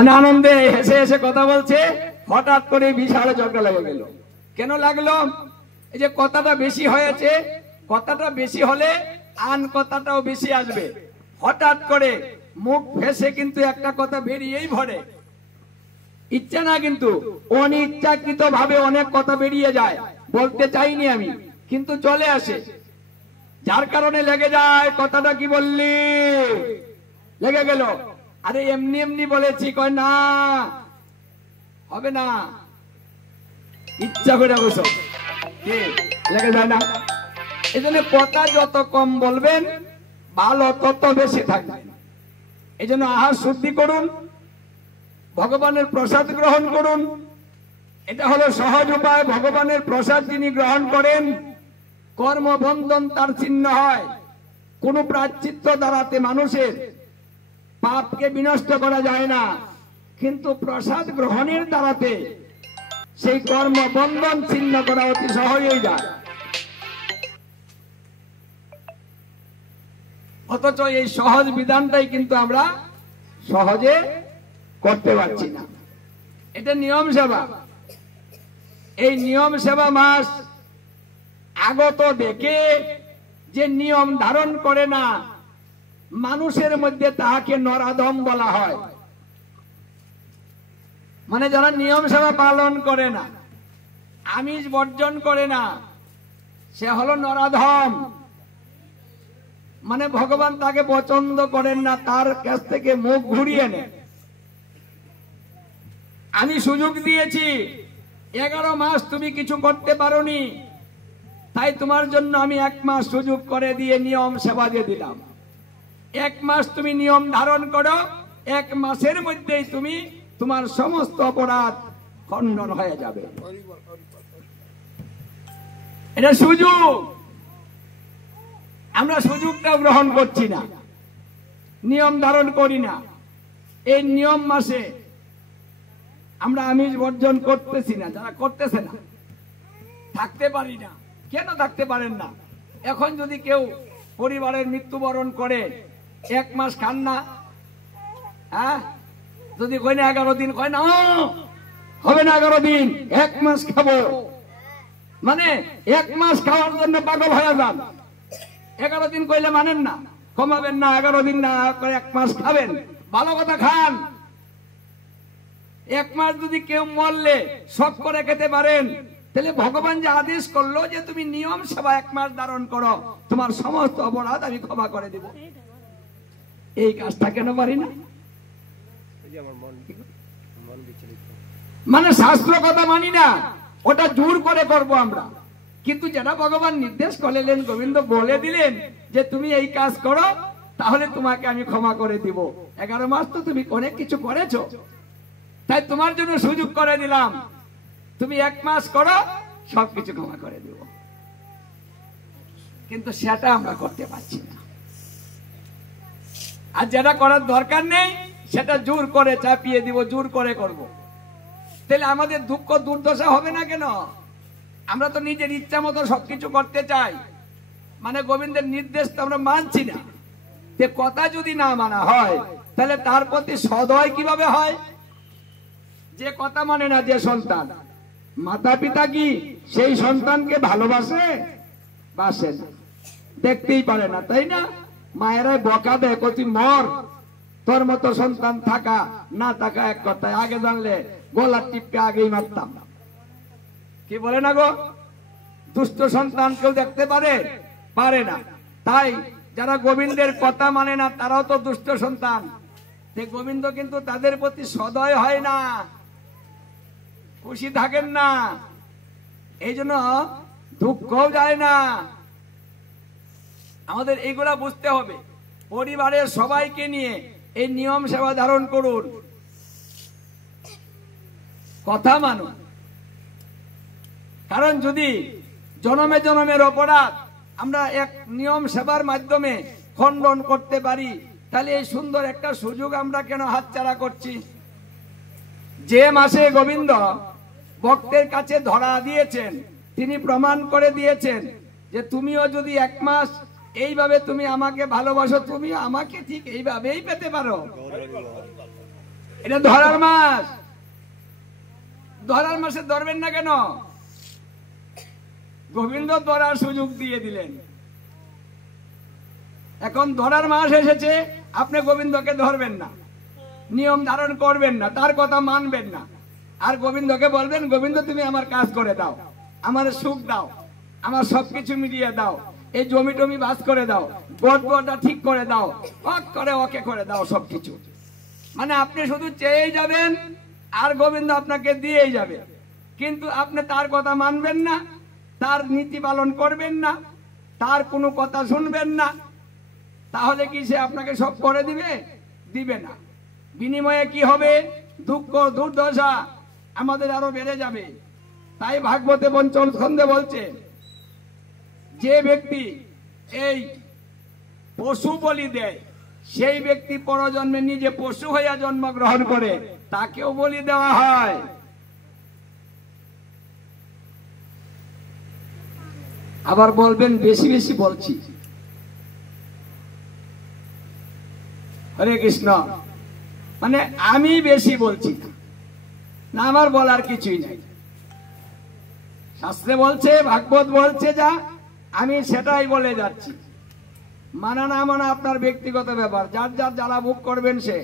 মানে আনন্দে হেসে হেসে কথা বলছে, হঠাৎ করে বিশাল ঝগড়া লেগে গেল। কেন লাগলো? এই যে কথাটা বেশি হয়েছে, কথাটা বেশি হলে আন কথাটাও বেশি আসবে। হঠাৎ করে মুখ ফেসে কিন্তু একটা কথা বেরিয়েই ভরে, ইচ্ছা না কিন্তু অনিচ্ছাকৃত ভাবে অনেক কথা বেরিয়ে যায়, বলতে চাইনি আমি, কিন্তু চলে আসে, যার কারণে লেগে যায়। কথাটা কি বললি, লেগে গেল। আরে এমনি এমনি বলেছি, কয় না হবে না, ইচ্ছা করে বসো, লেগে যায় না। এই জন্য কথা যত কম বলবেন ভালো তত বেশি থাকবে। এই জন্য আহার শুদ্ধি করুন, ভগবানের প্রসাদ গ্রহণ করুন। এটা হলো সহজ উপায়। ভগবানের প্রসাদ যিনি গ্রহণ করেন, কর্মবন্ধন তার চিহ্ন হয়। কোন প্রায়শ্চিত্ত দ্বারাতে মানুষের পাপকে বিনষ্ট করা যায় না, কিন্তু প্রসাদ গ্রহণের দ্বারাতে সেই কর্মবন্ধন ছিন্ন করা অতি সহজ হয়ে যায়। অথচ এই সহজ বিধানটাই কিন্তু আমরা সহজে করতে পারছি না। এটা নিয়ম সেবা। এই নিয়ম সেবা মাস আগত দেখে যে নিয়ম ধারণ করে না, মানুষের মধ্যে তাহাকে নরাধম বলা হয়। মানে যারা নিয়ম সেবা পালন করে না, আমিষ বর্জন করে না, সে হলো নরাধম। মানে ভগবান তাকে পছন্দ করেন না, তার কাছ থেকে মুখ ঘুরিয়ে নেন। আমি সুযোগ দিয়েছি, 11 মাস তুমি কিছু করতে পারোনি, তাই তোমার জন্য আমি 1 মাস সুযোগ করে দিয়ে নিয়ম সেবা দিয়ে দিলাম। 1 মাস তুমি নিয়ম ধারণ করো, 1 মাসের মধ্যেই তুমি তোমার সমস্ত অপরাধ খণ্ডন হয়ে যাবে। এটা সুযোগ। আমরা সুযোগটা গ্রহণ করছি না, নিয়ম ধারণ করি না। এই নিয়ম মাসে আমরা আমিষ বর্জন করতেছি না, যারা করতেছে না, থাকতে পারি না। কেন থাকতে পারেন না? এখন যদি কেউ পরিবারের মৃত্যুবরণ করে 1 মাস খান না, হ্যাঁ, যদি কই না 11 দিন, কয় না হবে না 11 দিন, 1 মাস খাবো। মানে 1 মাস খাওয়ার জন্য পাগল হয়ে যান। 11 দিন কইলে মানেন না, কমাবেন না, 11 দিন না করে 1 মাস খাবেন। ভালো কথা, খান। 1 মাস যদি কেউ মরলে শখ করে খেতে পারেন, তাহলে ভগবান যে আদেশ করলো যে তুমি নিয়ম সেবা 1 মাস ধারণ করো, তোমার সমস্ত অপরাধ আমি ক্ষমা করে দেব, এই কাজটা কেন পারি না? মানে শাস্ত্র কথা মানি না, ওটা জোর করে করবো আমরা। কিন্তু যেটা ভগবান নির্দেশ করলেন, গোবিন্দ বলে দিলেন যে তুমি এই কাজ করো, তাহলে তোমাকে আমি ক্ষমা করে দিব। 11 মাস তো তুমি অনেক কিছু করেছো, তাই তোমার জন্য সুযোগ করে দিলাম, তুমি 1 মাস করো, সবকিছু ক্ষমা করে দেব। কিন্তু সেটা আমরা করতে পারছি না। আর যেটা করার দরকার নেই সেটা জোর করে চাপিয়ে দিব, জোর করে করব। তাহলে আমাদের দুঃখ দুর্দশা হবে না কেন? আমরা তো নিজের ইচ্ছা মতো সবকিছু করতে চাই, মানে গোবিন্দের নির্দেশ তো আমরা মানছি না। কথা যদি না মানা হয়, তাহলে তার প্রতি সদয় কিভাবে হয়? যে কথা মানে না, যে সন্তান, মাতা পিতা কি সেই সন্তানকে ভালোবাসে? বাসে না, দেখতেই পারে না, তাই না? মায়েরাই বকা দেয়, কতি মর, তোর মতো সন্তান থাকা না থাকা এক কথায়, আগে জানলে গলার টিপকে আগেই মারতাম। কি বলে না গো? দুষ্ট সন্তান কেউ দেখতে পারে? পারে না। তাই যারা গোবিন্দের কথা মানে না, তারাও তো দুষ্ট সন্তান। গোবিন্দ কিন্তু তাদের প্রতি সদয় হয় না, খুশি থাকেন না, এই জন্য দুঃখও যায় না। আমাদের এইগুলা বুঝতে হবে। পরিবারের সবাইকে নিয়ে এই নিয়ম সেবা ধারণ করুন, কথা মানুন। কারণ যদি জনমে জনমের অপরাধ আমরা এক নিয়ম সেবার মাধ্যমে খণ্ডন করতে পারি, তাহলে এই সুন্দর একটা সুযোগ আমরা কেন হাতছাড়া করছি? যে মাসে গোবিন্দ ভক্তের কাছে ধরা দিয়েছেন, তিনি প্রমাণ করে দিয়েছেন যে তুমিও যদি 1 মাস এইভাবে তুমি আমাকে ভালোবাসো, তুমি আমাকে ঠিক এইভাবেই পেতে পারো। এটা ধরার মাস, ধরার মাসে ধরবেন না কেন? গোবিন্দ ধরার সুযোগ দিয়ে দিলেন। এখন ধরার মাস এসেছে, আপনি গোবিন্দকে ধরবেন না, নিয়ম ধারণ করবেন না, তার কথা মানবেন না, আর গোবিন্দকে বলবেন গোবিন্দ তুমি আমার কাজ করে দাও, আমার সুখ দাও, আমার সবকিছু মিলিয়ে দাও, এই জমি টমি বাস করে দাও, গড়টা ঠিক করে দাও, ওকে করে দাও সবকিছু। মানে আপনি শুধু চেয়েই যাবেন আর গোবিন্দ আপনাকে দিয়েই যাবে, কিন্তু আপনি তার কথা মানবেন না, তার নীতি পালন করবেন না, তার কোনো কথা শুনবেন না, তাহলে কি সে আপনাকে সব করে দিবে? দিবে না। বিনিময়ে কি হবে? দুঃখ দুর্দশা আমাদের আরো বেড়ে যাবে। তাই ভাগবতে পঞ্চম স্কন্ধে বলছে, যে ব্যক্তি এই পশু বলি দেয়, সেই ব্যক্তি পরজন্মে নিজে পশু হইয়া জন্মগ্রহণ করে, তাকেও বলি দেওয়া হয়। আবার বলবেন বেশি বেশি বলছি, হরে কৃষ্ণ, মানে আমি বেশি বলছি না, আমার বলার কিছুই নাই। শাস্ত্রে বলছে, ভাগবত বলছে যা, আমি সেটাই বলে যাচ্ছি। মানা না মানা আপনার ব্যক্তিগত ব্যাপার, যার যার জ্বালা ভোগ করবেন সে,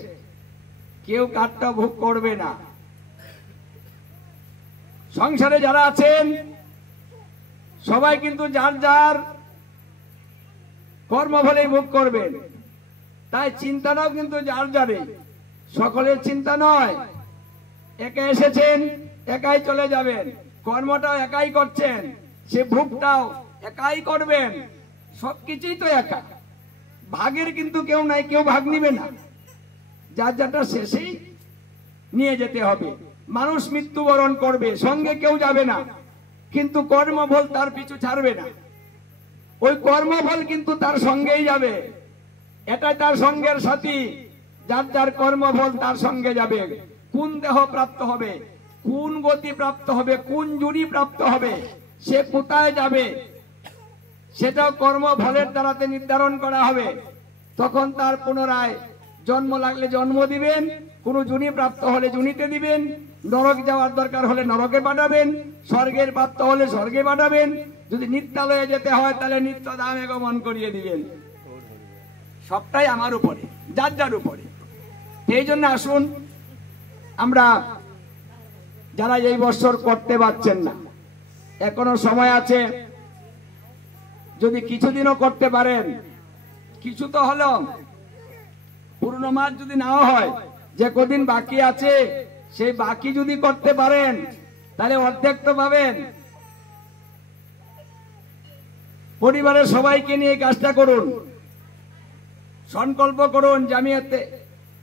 কেউ কাঠটা ভোগ করবে না। সংসারে যারা আছেন সবাই কিন্তু যার যার কর্মফলে ভোগ করবেন, তাই চিন্তাটাও কিন্তু যার যারে, সকলের চিন্তা নয়। একা এসেছেন, একাই চলে যাবেন, কর্মটাও একাই করছেন, সে ভোগটাও একাই করবেন, সবকিছুই তো একা। ভাগের কিন্তু কেউ নাই, কেউ ভাগ নিবে না, যার যারটা শেষেই নিয়ে যেতে হবে। মানুষ মৃত্যুবরণ করবে, সঙ্গে কেউ যাবে না, কিন্তু কর্মফল তার পিছু ছাড়বে না। ওই কর্মফল কিন্তু তার সঙ্গেই যাবে, এটাই তার সঙ্গের সাথী। যার যার কর্মফল তার সঙ্গে যাবে। কোন দেহ প্রাপ্ত হবে, কোন গতি প্রাপ্ত হবে, কোন জুড়ি প্রাপ্ত হবে, সে কোথায় যাবে, সেটাও কর্মফলের দ্বারাতে নির্ধারণ করা হবে। তখন তার পুনরায় জন্ম লাগলে জন্ম দিবেন, কোন জুনি প্রাপ্ত হলে জুনিতে দিবেন, নরক যাওয়ার দরকার হলে নরকে পাঠাবেন, স্বর্গের প্রাপ্ত হলে স্বর্গে পাঠাবেন, যদি নিত্যালয়ে যেতে হয় তাহলে নিত্য ধামে গমন করিয়ে দিবেন। সবটাই আমার উপরে, যার যার উপরে। এই জন্য আসুন, আমরা যারা এই বছর করতে পারছেন না, এখনো সময় আছে, যদি কিছুদিনও করতে পারেন, কিছু তো হলো, পুরনো মাস যদি নাও হয়, যে কদিন বাকি আছে সেই বাকি যদি করতে পারেন তাহলে অর্ধেক তো পাবেন। পরিবারের সবাইকে নিয়ে কাজটা করুন, সংকল্প করুন যে আমি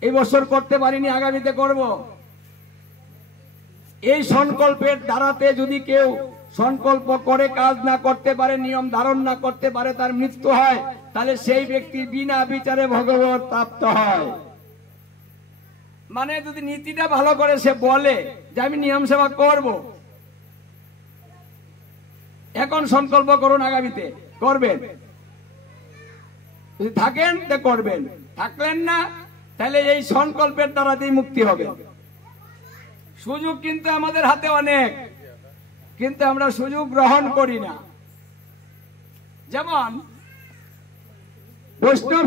এই বছর করতে পারিনি, আগামীতে করব। এই সংকল্পের দ্বারাতে যদি কেউ সংকল্প করে কাজ না করতে পারে, নিয়ম ধারণ না করতে পারে, তার মৃত্যু হয়, তাহলে সেই ব্যক্তি বিনা বিচারে ভগবত প্রাপ্ত হয়। মানে যদি নীতিটা ভালো করে সে বলে যে আমি নিয়ম সেবা করব, এখন সংকল্প করুন, আগামীতে করবেন, যদি থাকেন তো করবেন, থাকলেন না তাহলে এই সংকল্পের দ্বারাতেই মুক্তি হবে। সুযোগ কিন্তু আমাদের হাতে অনেক, কিন্তু আমরা সুযোগ গ্রহণ করি না। যেমন বৈষ্ণব